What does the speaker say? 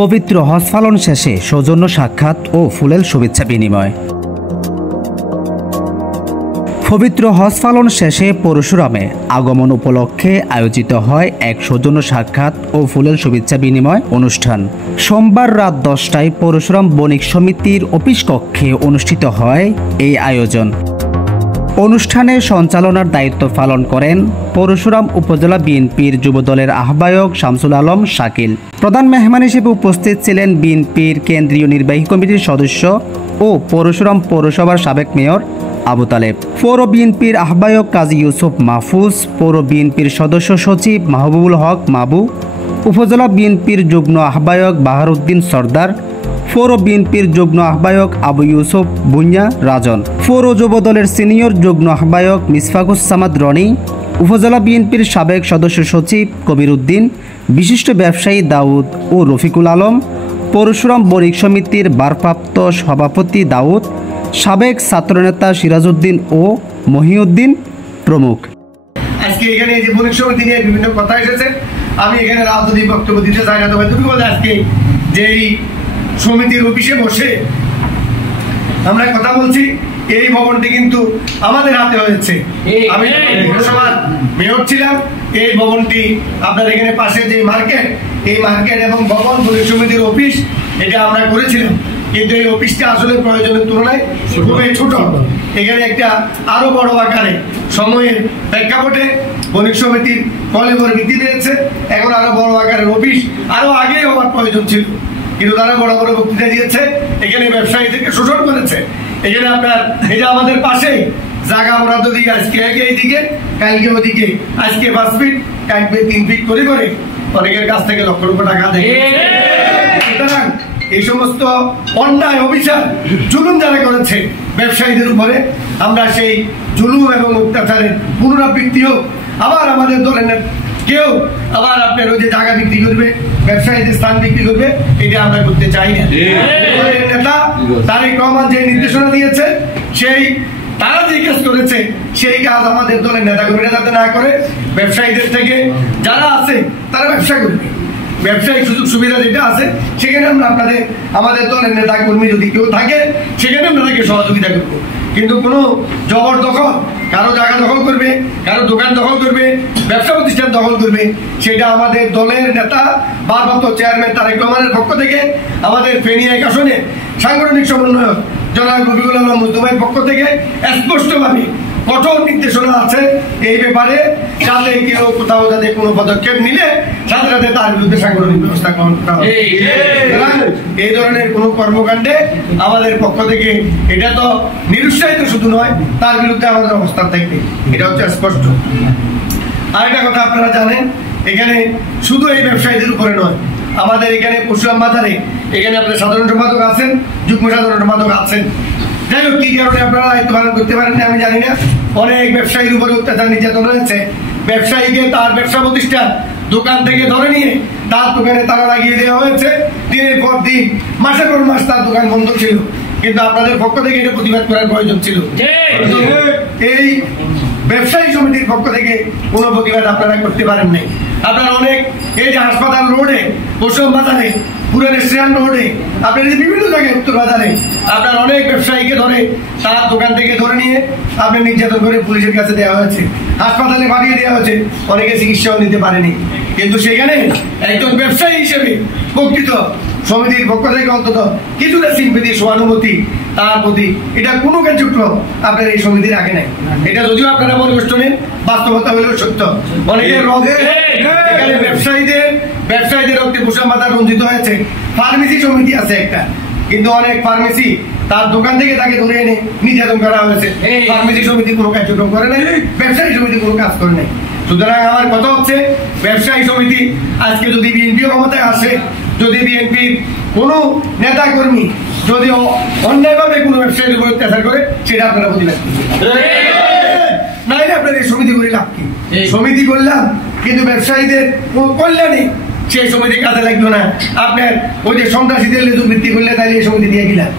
পবিত্র হজ পালন শেষে সৌজন্য সাক্ষাৎ ও ফুলেল শুভেচ্ছা বিনিময়। পবিত্র হজ পালন শেষে পরশুরামে আগমন উপলক্ষে আয়োজিত হয় এক সৌজন্য সাক্ষাৎ ও ফুলেল শুভেচ্ছা বিনিময় অনুষ্ঠান। সোমবার রাত 10টায় পরশুরাম বণিক সমিতির অফিস কক্ষে অনুষ্ঠিত হয় এই আয়োজন। অনুষ্ঠানে সঞ্চালনার দায়িত্ব পালন করেন পরশুরাম উপজেলা বিএনপির যুবদলের আহ্বায়ক শামসুল আলম শাকিল। প্রধান মেহমান হিসেবে উপস্থিত ছিলেন বিএনপির কেন্দ্রীয় নির্বাহী কমিটির সদস্য ও পরশুরাম পৌরসভার সাবেক মেয়র আবু তালেব, পৌর বিএনপির আহ্বায়ক কাজী ইউসুফ মাহফুজ, পৌর বিএনপির সদস্য সচিব মাহবুবুল হক মাবু, উপজেলা বিএনপির যুগ্ম আহ্বায়ক বাহারউদ্দিন সর্দার, পৌর বিএনপির যুগ্ম আহ্বায়ক আবু ইউসুফ বুনিয়া রাজন, পৌর যুবদলের সিনিয়র যুগ্ম আহ্বায়ক মিসফাকুস সামাদ রনি, উপজেলা বিএনপির সাবেক সদস্য সচিব কবির উদ্দিন, বিশিষ্ট ব্যবসায়ী দাউদ ও রফিকুল আলম, পরশুরাম বণিক সমিতির ভারপ্রাপ্ত সভাপতি দাউদ, সাবেক ছাত্রনেতা সিরাজউদ্দিন ও মহিউদ্দিন প্রমুখ। আজকে এখানে যে বণিক সমিতি নিয়ে বিভিন্ন কথা এসেছে, আমি এখানে রাজনৈতিক বক্তব্য দিতে চাই না, তবে তুমি বলে আজকে যে এই সমিতির অফিসে বসে আমরা কথা বলছি, এই ভবনটি কিন্তু আমাদের হাতে হয়েছে। আমি পৌরসভার মেয়র ছিলাম। এই ভবনটি আপনার এখানে পাশে যে মার্কেট, এই মার্কেট এবং ভবন বণিক সমিতির অফিস, এটা আমরা করেছিলাম। কিন্তু এই অফিসটা আসলে প্রয়োজনের তুলনায় খুবই ছোট। এখানে একটা আরো বড় আকারে সময়ের প্রেক্ষাপটে বণিক সমিতির কলেবর বৃদ্ধি পেয়েছে। এখন আরো বড় আকারের অফিস আরো আগে হওয়ার প্রয়োজন ছিল, কিন্তু তারা বড় বড় বক্তৃতা দিয়েছে, এখানে ব্যবসায়ীদেরকে শোষণ করেছে। এখানে আপনার এটা আমাদের পাশেই জায়গা বরাদ্দ দিয়ে আজকে এইদিকে, কালকে ওদিকে, আজকে 5 ফিট, কালকে 3 ফিট করে করে অনেকের কাছ থেকে লক্ষ লক্ষ টাকা দেয়। সুতরাং এই সমস্ত অন্যায় অভিযান জুলুম যারা করেছে ব্যবসায়ীদের উপরে, আমরা সেই জুলুম এবং অত্যাচারের পুনরাবৃত্তি হোক। আবার আমাদের দলের কেউ আবার আপনার ওই যে জায়গা বিক্রি করবে, ব্যবসায়ীদের স্থান বিক্রি করবে, এটা আমরা করতে চাই না। নেতা তারেক রহমান যে নির্দেশনা দিয়েছে, সেই তারা যে কাজ করেছে, সেই কাজ আমাদের দলের নেতা কর্মীরা যাতে না করে, ব্যবসায়ীদের থেকে যারা আছে তারা ব্যবসা করবে। ব্যবসায়িক সুযোগ সুবিধা যেটা আছে সেখানে আমরা আমাদের দলের নেতা কর্মী যদি কেউ থাকে, সেখানে আমরা তাকে সহযোগিতা করবো। কিন্তু কোনো জবরদখল, কারো জায়গা দখল করবে, কারো দোকান দখল করবে, ব্যবসা প্রতিষ্ঠান দখল করবে, সেটা আমাদের দলের নেতা ভারপ্রাপ্ত চেয়ারম্যান তারেক রহমানের পক্ষ থেকে, আমাদের ফেনী 1 আসনে সাংগঠনিক সমন্বয়ক জনাব রফিকুল আলম মজদুমের পক্ষ থেকে স্পষ্টভাবে কঠোর নির্দেশনা আছে এই ব্যাপারে, যাতে কেউ কোথাও যাতে কোনো পদক্ষেপ নিলে সাথে সাথে তার বিরুদ্ধে সাংগঠনিক ব্যবস্থা গ্রহণ করা হবে। এই ধরনের কোনো কর্মকাণ্ডে আমাদের পক্ষ থেকে এটা তো নিরুৎসাহিত শুধু নয়, তার বিরুদ্ধে আমাদের অবস্থান থাকবে, এটা হচ্ছে স্পষ্ট। আরেকটা কথা আপনারা জানেন, এখানে শুধু এই ব্যবসায়ীদের উপরে নয়, আমাদের এখানে পরশুরাম বাজারে এখানে আপনার সাধারণ সম্পাদক আছেন, যুগ্ম সাধারণ সম্পাদক আছেন। যাই হোক, কি কারণে আপনারা দায়িত্ব পালন করতে পারেন না আমি জানি না। অনেক ব্যবসায়ীর উপরে অত্যাচার নির্যাতন হয়েছে। ব্যবসায়ীকে তার ব্যবসা প্রতিষ্ঠান দোকান থেকে ধরে নিয়ে তার দোকানে তালা লাগিয়ে দেওয়া হয়েছে। দিনের পর দিন, মাসের পর মাস তার দোকান বন্ধ ছিল, কিন্তু আপনাদের পক্ষ থেকে এটা প্রতিবাদ করার প্রয়োজন ছিল। এই ব্যবসায়ী সমিতির পক্ষ থেকে কোনো প্রতিবাদ আপনারা করতে পারেন নাই। আপনারা অনেক এই যে হাসপাতাল রোডে, পরশুরাম বাজারে, পুরান স্টেশন রোডে, আপনার বিভিন্ন জায়গায় উত্তর বাজারে আপনার অনেক ব্যবসায়ীকে ধরে তার দোকান থেকে ধরে নিয়ে আপনার নির্যাতন করে পুলিশের কাছে দেওয়া হয়েছে, হাসপাতালে পাঠিয়ে দেওয়া হয়েছে, অনেকে চিকিৎসাও নিতে পারেনি। কিন্তু সেখানে একজন ব্যবসায়ী হিসেবে প্রকৃত সমিতির পক্ষ থেকে অন্তত কিছুটা সিম্পেথি, সহানুভূতি তার প্রতি, এটা কোনো কার্যক্রম আপনার এই সমিতি রাখে নাই। এটা যদিও আপনারা মনে কষ্ট নেন, বাস্তবতা হলেও সত্য। অনেকের এখানে ব্যবসায়ীদের রক্তে পরশুরাম বাজার রঞ্জিত হয়েছে। ফার্মেসি সমিতি আছে একটা, কিন্তু অনেক ফার্মেসি তার দোকান থেকে তাকে ধরে এনে নির্যাতন করা হয়েছে। ফার্মেসি সমিতি কোনো কার্যক্রম করে নাই, ব্যবসায়ী সমিতি কোনো কাজ করে নাই। সুতরাং আমার কথা হচ্ছে, ব্যবসায়ী সমিতি আজকে যদি বিএনপি ক্ষমতায় আসে, যদি বিএনপির কোনো নেতা কর্মী যদি অন্যায়ভাবে কোনো ব্যবসায়ীর উপর অত্যাচার করে, সেটা আপনারা প্রতিবাদ নাই। আপনার এই সমিতি করে লাভ কি? সমিতি করলাম, কিন্তু ব্যবসায়ীদের কল্যাণে সেই সমিতি কাজে লাগলো না। আপনার ওই যে সন্ত্রাসীদের লেজুর ভিত্তি করলে তাহলে এই সমিতি দিয়ে গেলাম।